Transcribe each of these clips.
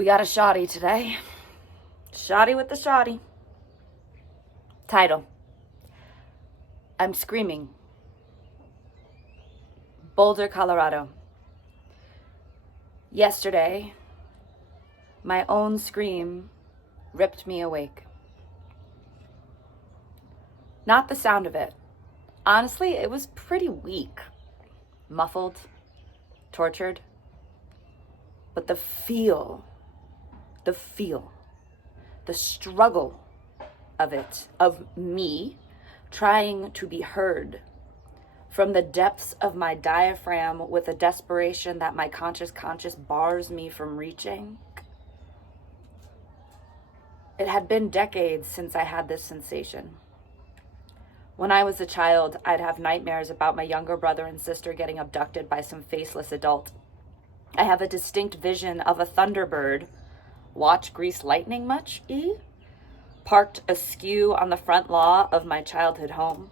We got a shoddy today. Shoddy with the shoddy. Title: I'm screaming. Boulder, Colorado. Yesterday, my own scream ripped me awake. Not the sound of it. Honestly, it was pretty weak, muffled, tortured. But the feel, the struggle of it, of me trying to be heard from the depths of my diaphragm with a desperation that my conscious bars me from reaching. It had been decades since I had this sensation. When I was a child, I'd have nightmares about my younger brother and sister getting abducted by some faceless adult. I have a distinct vision of a thunderbird, watch Grease Lightning much, parked askew on the front lawn of my childhood home.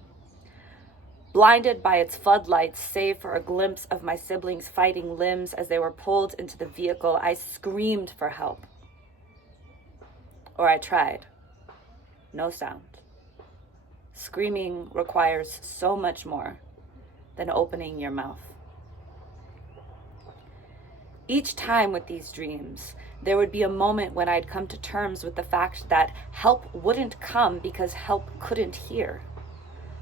Blinded by its floodlights, save for a glimpse of my siblings fighting limbs as they were pulled into the vehicle, I screamed for help. Or I tried. No sound. Screaming requires so much more than opening your mouth. Each time with these dreams, there would be a moment when I'd come to terms with the fact that help wouldn't come because help couldn't hear.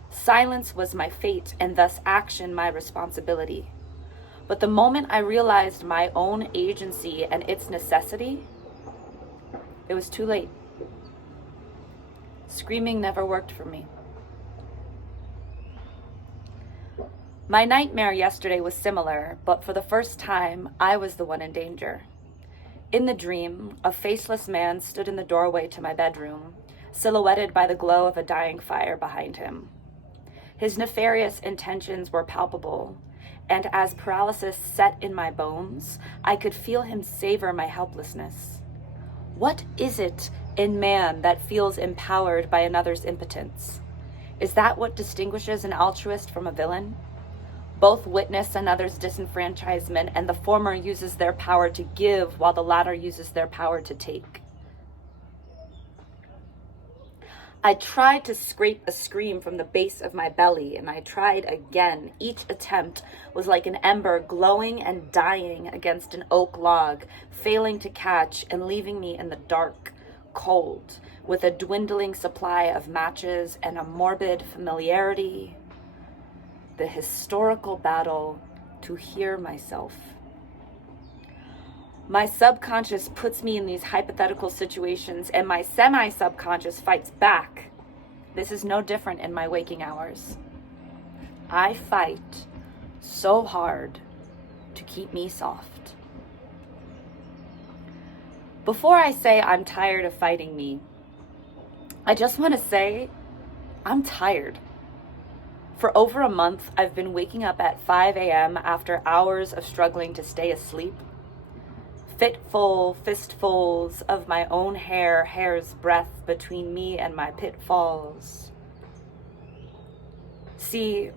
Silence was my fate, and thus action my responsibility. But the moment I realized my own agency and its necessity, it was too late. Screaming never worked for me. My nightmare yesterday was similar, but for the first time, I was the one in danger. In the dream, a faceless man stood in the doorway to my bedroom, silhouetted by the glow of a dying fire behind him. His nefarious intentions were palpable, and as paralysis set in my bones, I could feel him savor my helplessness. What is it in man that feels empowered by another's impotence? Is that what distinguishes an altruist from a villain? Both witness another's disenfranchisement, and the former uses their power to give while the latter uses their power to take. I tried to scrape a scream from the base of my belly, and I tried again. Each attempt was like an ember glowing and dying against an oak log, failing to catch and leaving me in the dark, cold, with a dwindling supply of matches and a morbid familiarity. The historical battle to hear myself. My subconscious puts me in these hypothetical situations, and my semi-subconscious fights back. This is no different in my waking hours. I fight so hard to keep me soft. Before I say I'm tired of fighting me, I just want to say I'm tired. For over a month, I've been waking up at 5 a.m. after hours of struggling to stay asleep. Fistfuls of my own hair's breadth between me and my pitfalls. See,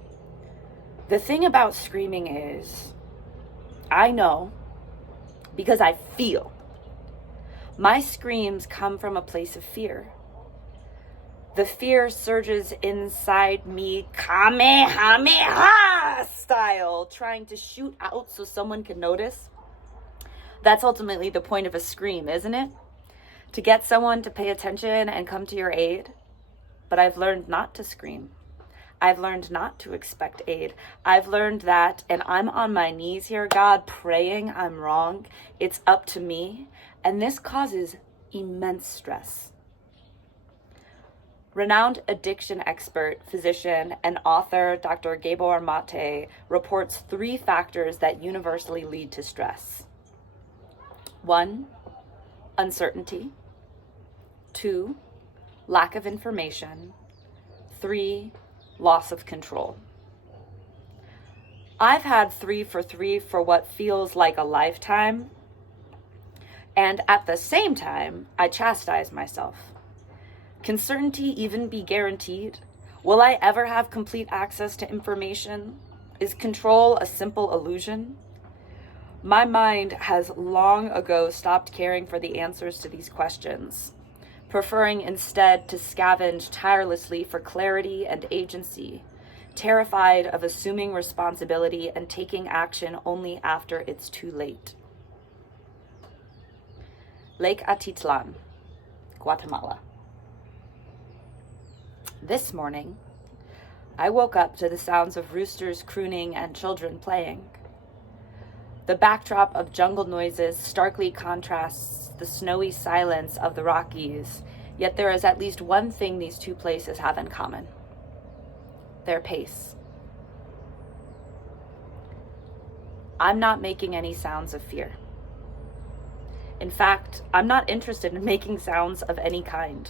the thing about screaming is, I know, because I feel. My screams come from a place of fear. The fear surges inside me, Kamehameha style, trying to shoot out so someone can notice. That's ultimately the point of a scream, isn't it? To get someone to pay attention and come to your aid. But I've learned not to scream. I've learned not to expect aid. I've learned that, and I'm on my knees here, God, praying I'm wrong. It's up to me. And this causes immense stress. Renowned addiction expert, physician, and author Dr. Gabor Mate reports 3 factors that universally lead to stress. 1, uncertainty. 2, lack of information. 3, loss of control. I've had 3 for 3 for what feels like a lifetime, and at the same time, I chastise myself. Can certainty even be guaranteed? Will I ever have complete access to information? Is control a simple illusion? My mind has long ago stopped caring for the answers to these questions, preferring instead to scavenge tirelessly for clarity and agency, terrified of assuming responsibility and taking action only after it's too late. Lake Atitlan, Guatemala. This morning, I woke up to the sounds of roosters crooning and children playing. The backdrop of jungle noises starkly contrasts the snowy silence of the Rockies, yet there is at least one thing these two places have in common: their pace. I'm not making any sounds of fear. In fact, I'm not interested in making sounds of any kind.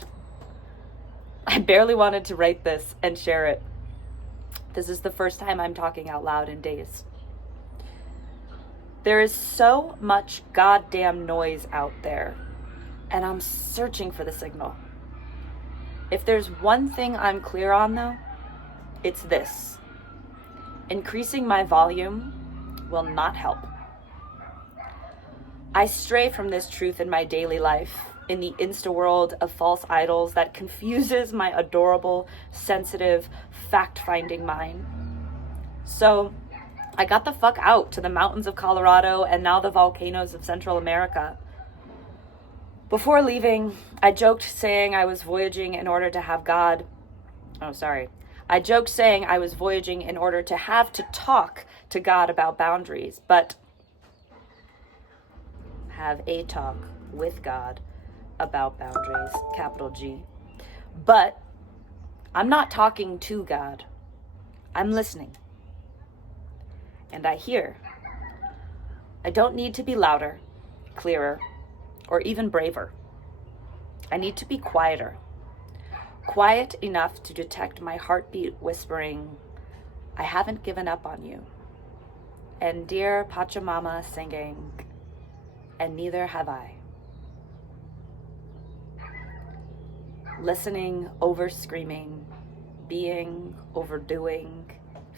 I barely wanted to write this and share it. This is the first time I'm talking out loud in days. There is so much goddamn noise out there, and I'm searching for the signal. If there's one thing I'm clear on, though, it's this: increasing my volume will not help. I stray from this truth in my daily life, in the Insta world of false idols that confuses my adorable, sensitive, fact-finding mind. So I got the fuck out to the mountains of Colorado and now the volcanoes of Central America. Before leaving, I joked saying I was voyaging in order to have God. I joked saying I was voyaging in order to have to talk to God about boundaries, but have a talk with God about boundaries, capital G. But I'm not talking to God. I'm listening. And I hear. I don't need to be louder, clearer, or even braver. I need to be quieter. Quiet enough to detect my heartbeat whispering, I haven't given up on you. And dear Pachamama singing, and neither have I. Listening over screaming, being over doing,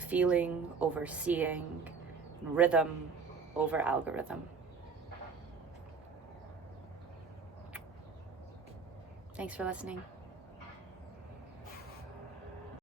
feeling over seeing, rhythm over algorithm. Thanks for listening.